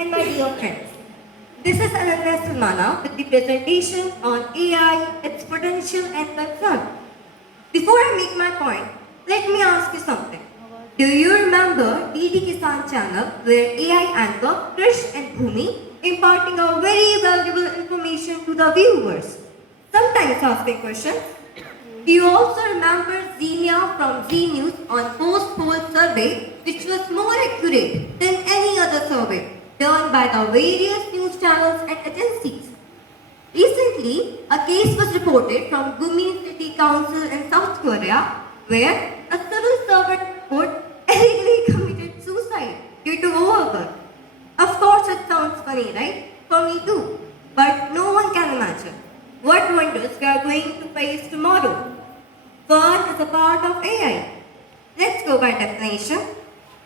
and my dear friends. This is Ananya Salmana with the presentation on AI, its potential and concern. Before I make my point, let me ask you something. Do you remember DD Kisan channel where AI anchor Krish and Bhumi imparting our very valuable information to the viewers? Sometimes asking questions. Do you also remember Xenia from Z News on post-poll survey, which was more accurate than any other survey done by the various news channels and agencies? Recently, a case was reported from Gumi City Council in South Korea where a civil servant report illegally committed suicide due to overwork. Of course, it sounds funny, right? For me too. But no one can imagine what wonders we are going to face tomorrow. Fun is a part of AI. Let's go by definition.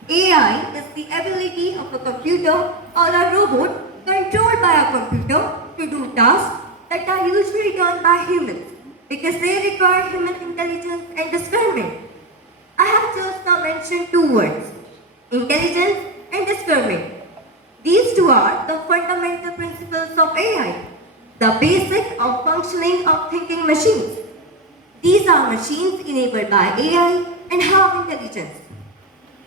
AI is the ability of a computer or a robot controlled by a computer to do tasks that are usually done by humans because they require human intelligence and discernment. I have just now mentioned two words, intelligence and discernment. These two are the fundamental principles of AI, the basic of functioning of thinking machines. These are machines enabled by AI and have intelligence.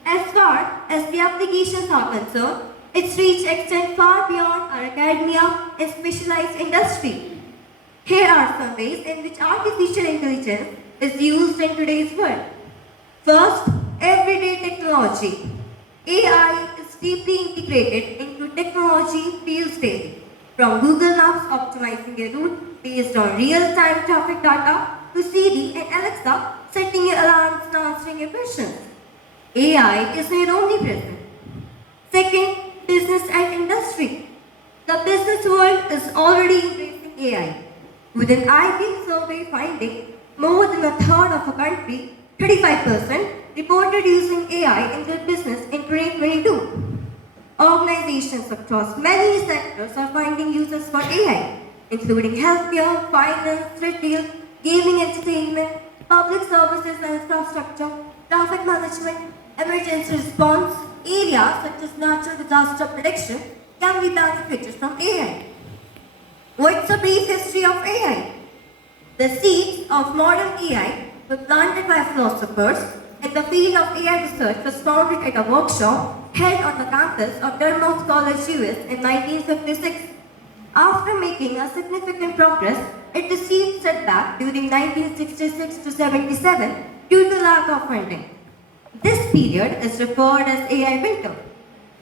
As far as the applications are concerned, its reach extends far beyond our academia and specialized industry. Here are some ways in which artificial intelligence is used in today's world. First, everyday technology. AI is deeply integrated into technology fields daily, from Google Maps optimizing a route based on real-time traffic data to Siri and Alexa setting your alarms and answering your questions. AI is here omnipresent. Second, business and industry. The business world is already embracing AI. With an IB survey finding more than a third of a country, 35%, reported using AI in their business in 2022. Organizations across many sectors are finding uses for AI, including healthcare, finance, retail, gaming, entertainment, public services and infrastructure, traffic management, emergency response, areas such as natural disaster prediction can be benefited from AI. What's a brief history of AI? The seeds of modern AI were planted by philosophers, and the field of AI research was founded at a workshop held on the campus of Dartmouth College, US in 1956. After making a significant progress, it received setback during 1966 to 77 due to lack of funding. This period is referred as AI winter.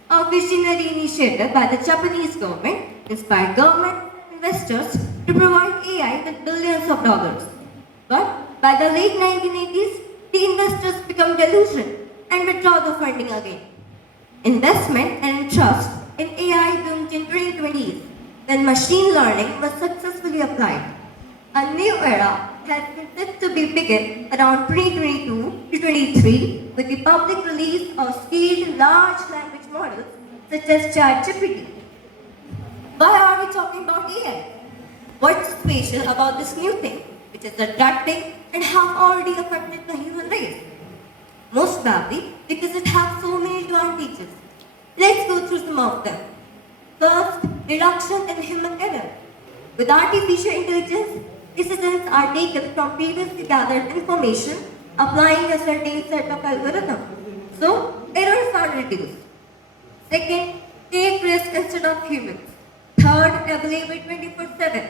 A visionary initiative by the Japanese government inspired government investors to provide AI with billions of dollars. But by the late 1980s, the investors become delusional and withdraw the funding again. Investment and trust in AI boomed in 2020s when machine learning was successfully applied. A new era has been set to be begin around 2022 to 23 with the public release of scaled large language models such as ChatGPT. Why are we talking about AI? What's special about this new thing, which is attracting and have already affected the human race? Most probably because it has so many advantages. Let's go through some of them. First, reduction in human error. With artificial intelligence, decisions are taken from previously gathered information, applying a certain set of algorithms. So, errors are reduced. Second, take risk instead of humans. Third, available 24/7.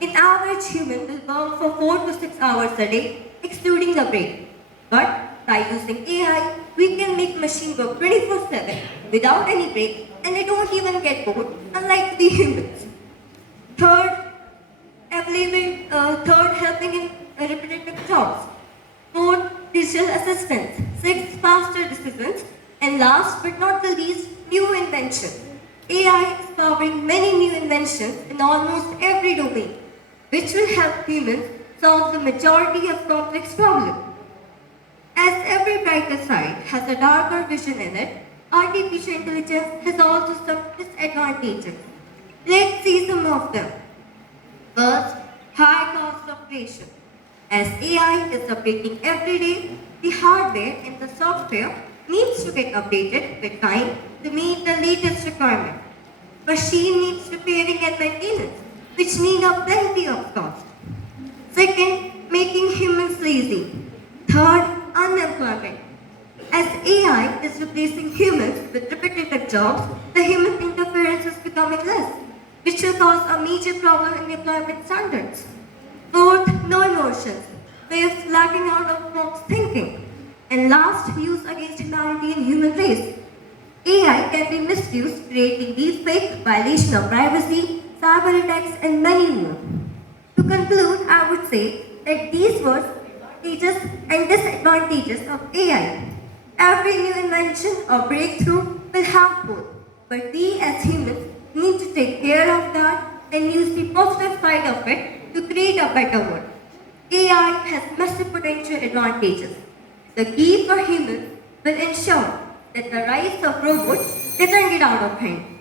An average human will work for 4 to 6 hours a day, excluding the break. But by using AI, we can make machine work 24/7 without any break, and they don't even get bored, unlike the humans. Third, third, helping in repetitive jobs. Fourth, digital assistance. Sixth, faster decisions. And last but not the least, new inventions. AI is powering many new inventions in almost every domain, which will help humans solve the majority of complex problems. As every brighter side has a darker vision in it, artificial intelligence has also some disadvantages. Let's see some of them. First, high cost of creation. As AI is updating every day, the hardware and the software needs to get updated with time to meet the latest requirement. machine needs repairing and maintenance, which need a plenty of cost. Second, making humans lazy. Third, unemployment. As AI is replacing humans with repetitive jobs, the human interference is becoming less, which will cause a major problem in employment standards. Fourth, no emotions, waves lacking out of box thinking. And last, use against humanity and human race. AI can be misused, creating deepfake, violation of privacy, cyber attacks, and many more. To conclude, I would say that these were advantages and disadvantages of AI. Every new invention or breakthrough will have both, but we as humans need to take care of that and use the positive side of it to create a better world. AI has massive potential advantages. The key for humans will ensure that the rise of robots doesn't get out of hand.